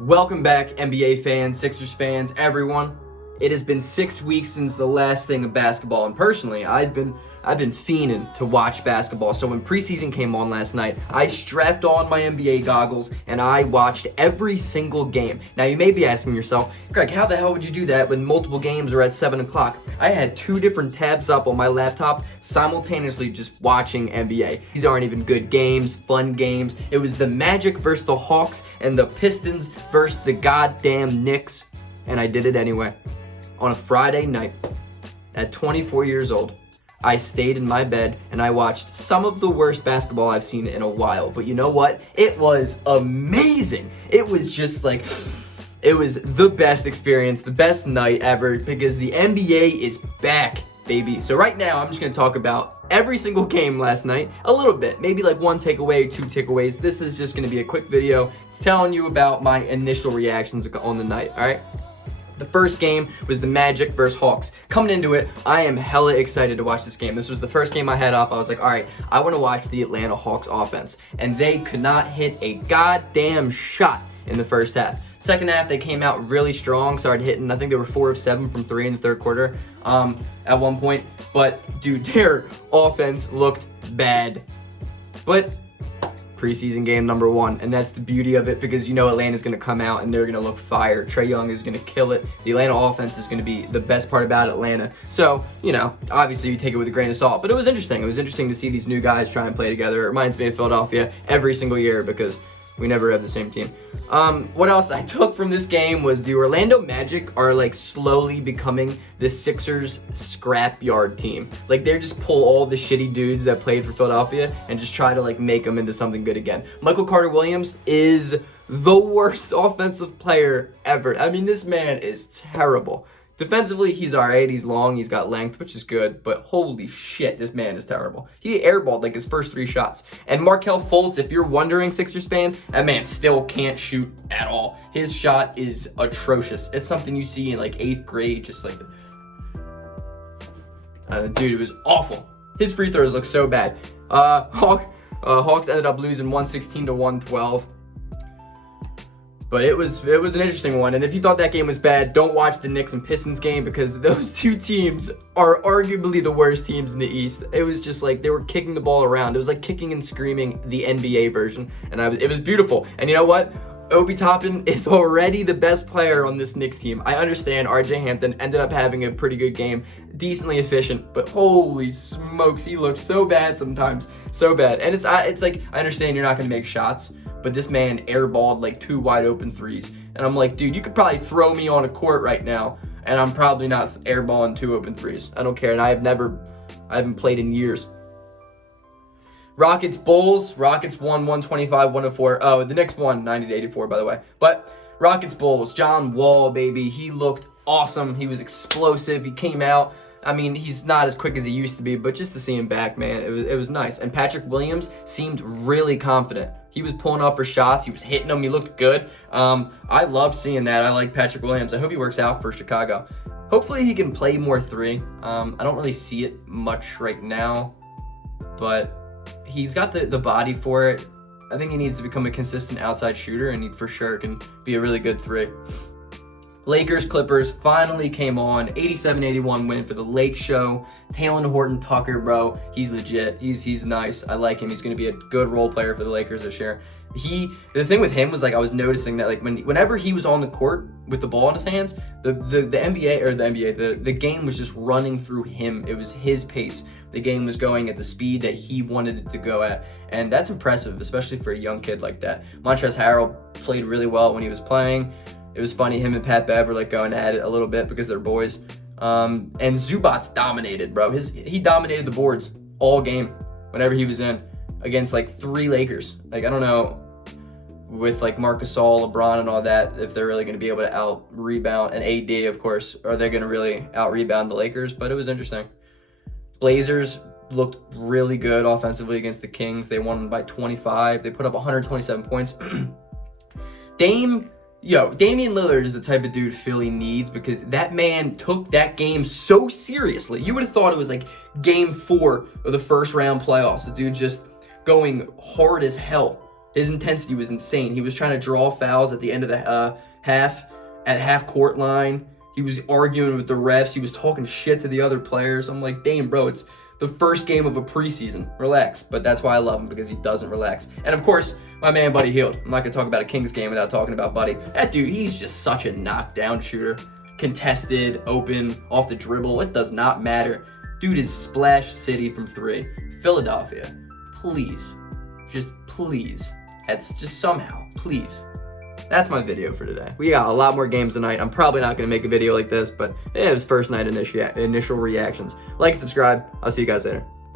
Welcome back, NBA fans, Sixers fans, everyone. It has been 6 weeks since the last thing of basketball, and personally, I've been fiending to watch basketball. So when preseason came on last night, I strapped on my NBA goggles and I watched every single game. Now you may be asking yourself, Greg, how the hell would you do that when multiple games are at 7 o'clock? I had 2 different tabs up on my laptop simultaneously just watching NBA. These aren't even good games, fun games. It was the Magic versus the Hawks and the Pistons versus the goddamn Knicks, and I did it anyway. On a Friday night, at 24 years old, I stayed in my bed and I watched some of the worst basketball I've seen in a while. But you know what? It was amazing. It was just like, it was the best experience, the best night ever, because the NBA is back, baby. So right now, I'm just going to talk about every single game last night, a little bit, maybe like 1 takeaway, 2 takeaways. This is just going to be a quick video. It's telling you about my initial reactions on the night, all right? The first game was the Magic versus Hawks. Coming into it, I am hella excited to watch this game. This was the first game I had up. I was like, all right, I want to watch the Atlanta Hawks offense. And they could not hit a goddamn shot in the first half. Second half, they came out really strong, started hitting, I think they were 4 of 7 from 3 in the third quarter at one point. But, dude, their offense looked bad. But preseason game number 1, and that's the beauty of it, because you know Atlanta's going to come out and they're going to look fire. Trae Young is going to kill it. The Atlanta offense is going to be the best part about Atlanta. So, you know, obviously you take it with a grain of salt, but it was interesting. It was interesting to see these new guys try and play together. It reminds me of Philadelphia every single year because we never have the same team. What else I took from this game was the Orlando Magic are like slowly becoming the Sixers scrapyard team. Like they just pull all the shitty dudes that played for Philadelphia and just try to like make them into something good again. Michael Carter-Williams is the worst offensive player ever. I mean, this man is terrible. Defensively, he's all right. He's long. He's got length, which is good. But holy shit, this man is terrible. He airballed like his first 3 shots. And Markelle Fultz, if you're wondering, Sixers fans, that man still can't shoot at all. His shot is atrocious. It's something you see in like 8th grade, just like, dude, it was awful. His free throws look so bad. Hawks ended up losing 116 to 112. But it was an interesting one. And if you thought that game was bad, don't watch the Knicks and Pistons game, because those 2 teams are arguably the worst teams in the East. It was just like they were kicking the ball around. It was like kicking and screaming the NBA version. And it was beautiful. And you know what? Obi Toppin is already the best player on this Knicks team. I understand RJ Hampton ended up having a pretty good game, decently efficient, but holy smokes, he looked so bad sometimes. So bad. And it's like, I understand you're not going to make shots, but this man airballed like 2 wide open threes. And I'm like, dude, you could probably throw me on a court right now, and I'm probably not airballing 2 open threes. I don't care. And I haven't played in years. Rockets Bulls. Rockets won 125-104. Oh, the Knicks won 90-84, by the way. But Rockets Bulls. John Wall, baby. He looked awesome. He was explosive. He came out. I mean, he's not as quick as he used to be, but just to see him back, man, it was nice. And Patrick Williams seemed really confident. He was pulling up for shots. He was hitting them. He looked good. I love seeing that. I like Patrick Williams. I hope he works out for Chicago. Hopefully he can play more 3. I don't really see it much right now, but he's got the body for it. I think he needs to become a consistent outside shooter, and he for sure can be a really good 3. Lakers Clippers finally came on. 87-81 win for the Lake Show. Talen Horton-Tucker, bro, he's legit. He's nice. I like him. He's going to be a good role player for the Lakers this year. The thing with him was, like, I was noticing that, like, whenever he was on the court with the ball in his hands, the game was just running through him. It was his pace. The game was going at the speed that he wanted it to go at, and that's impressive, especially for a young kid like that. Montrezl Harrell played really well when he was playing. It was funny, him and Pat Bev were like going at it a little bit because they're boys. And Zubats dominated, bro. He dominated the boards all game whenever he was in against like 3 Lakers. Like, I don't know, with like Marc Gasol, LeBron, and all that, if they're really going to be able to out-rebound, and AD, of course, are they going to really out-rebound the Lakers? But it was interesting. Blazers looked really good offensively against the Kings. They won by 25. They put up 127 points. Damian Lillard is the type of dude Philly needs, because that man took that game so seriously. You would have thought it was like game 4 of the first round playoffs. The dude just going hard as hell. His intensity was insane. He was trying to draw fouls at the end of the half, at half-court line. He was arguing with the refs. He was talking shit to the other players. I'm like, damn, bro, it's the first game of a preseason. Relax. But that's why I love him, because he doesn't relax. And, of course, my man Buddy Hield. I'm not going to talk about a Kings game without talking about Buddy. That dude, he's just such a knockdown shooter. Contested, open, off the dribble. It does not matter. Dude is splash city from 3. Philadelphia, please. Just please. That's just somehow, please. That's my video for today. We got a lot more games tonight. I'm probably not going to make a video like this, but it was first night initial reactions. Like and subscribe. I'll see you guys later.